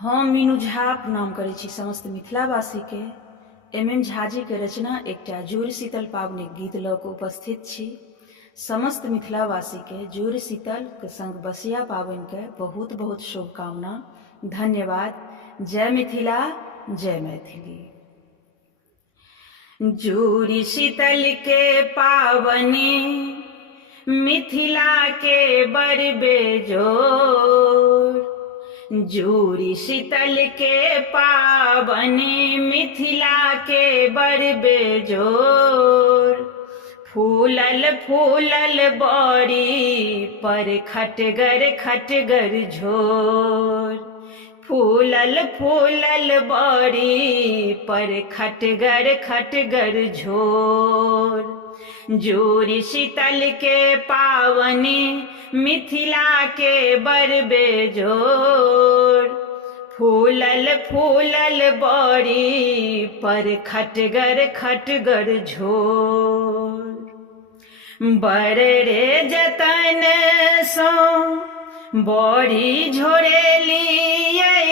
हम मीनू झा प्रणाम करै छी समस्त मिथिलावासी के। एम झा जी के रचना एकटा जुड़ शीतल पाबनिक गीत लऽ कऽ उपस्थित छी। समस्त मिथिलावासी के जुड़ शीतल के संग बसिया पाबनि के बहुत बहुत शुभकामना। धन्यवाद। जय मिथिला, जय मैथिली। जुड़ शीतल के पावनी मिथिला के बड़ बेजोर। जुड़ शीतल के पावनी मिथिला के बड़ बेजोर। फूलल फूलल बड़ी पर खटगर खटगर झोर। फूलल फूलल बड़ी पर खटगर खटगर झोर। जुड़ शीतल के पावनी मिथिला के बड़ बेजोर। फूलल फूलल बड़ी पर खटगर खटगर झोर। बड़ रे जतन सो बड़ी झोरेलियै।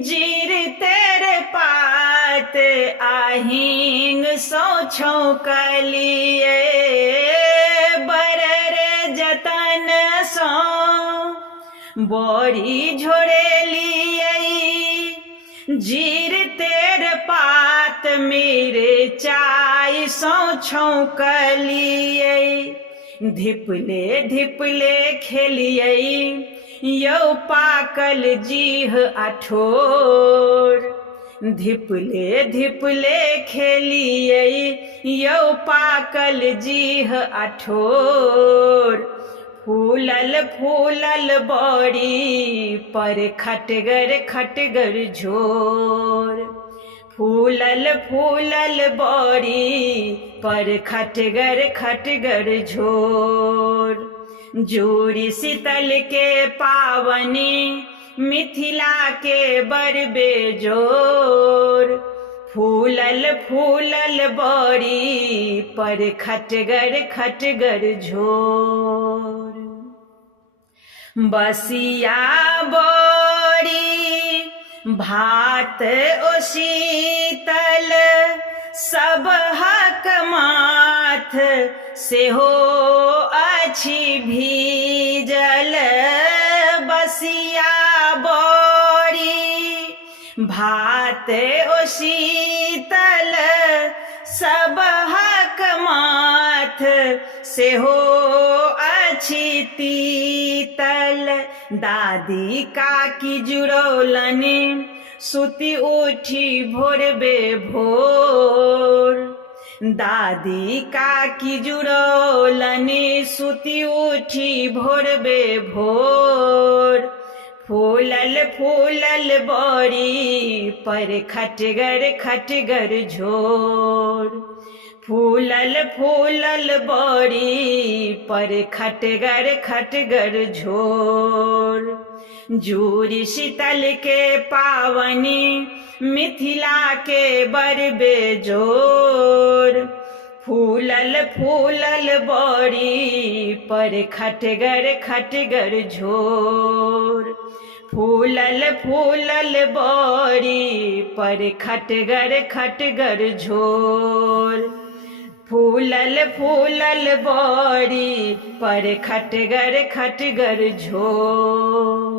जीर तेरे पात आहिंग सो छौंकलियै। बड़ रे जतन सो बड़ी झोरेलियै। जीर तेरे पात मेरे चाय सो छौंकलियै। धिपले धिपले खेलियै यौ पाकल जीह अठोर। धिपले धिपले खेलियै यौ पाकल जीह अठोर। फूलल फूलल बड़ी पर खटगर खटगर झोर। फूलल फूलल बड़ी पर खटगर खटगर झोर। जुड़ शीतल के पावनी मिथिला के बड़ बेजोर। फूलल फूलल बड़ी पर खटगर खटगर झोर। बसिया बड़ी भात ओ शीतल सबहक माथ सेहो अछि भीजल। बसिया बड़ी भात ओ शीतल सबहक माथ सेहो अछि तीतल। दादी काकी जुड़ौलनि सुति उठी भोरबे भोर। दादी काकी जुड़ौलनि सुति उठी भोरबे भोर। फूलल फूलल बड़ी पर खटगर खटगर झोर। फूलल फूलल बड़ी पर खटगर खटगर झोर। जुड़ शीतल के पावनी मिथिला के बड़ बेजोर। फूलल फूलल बड़ी पर खटगर खटगर झोर। फूलल फूलल बड़ी पर खटगर खटगर झोर। फूलल फूलल बड़ी पर खटगर खटगर झोर।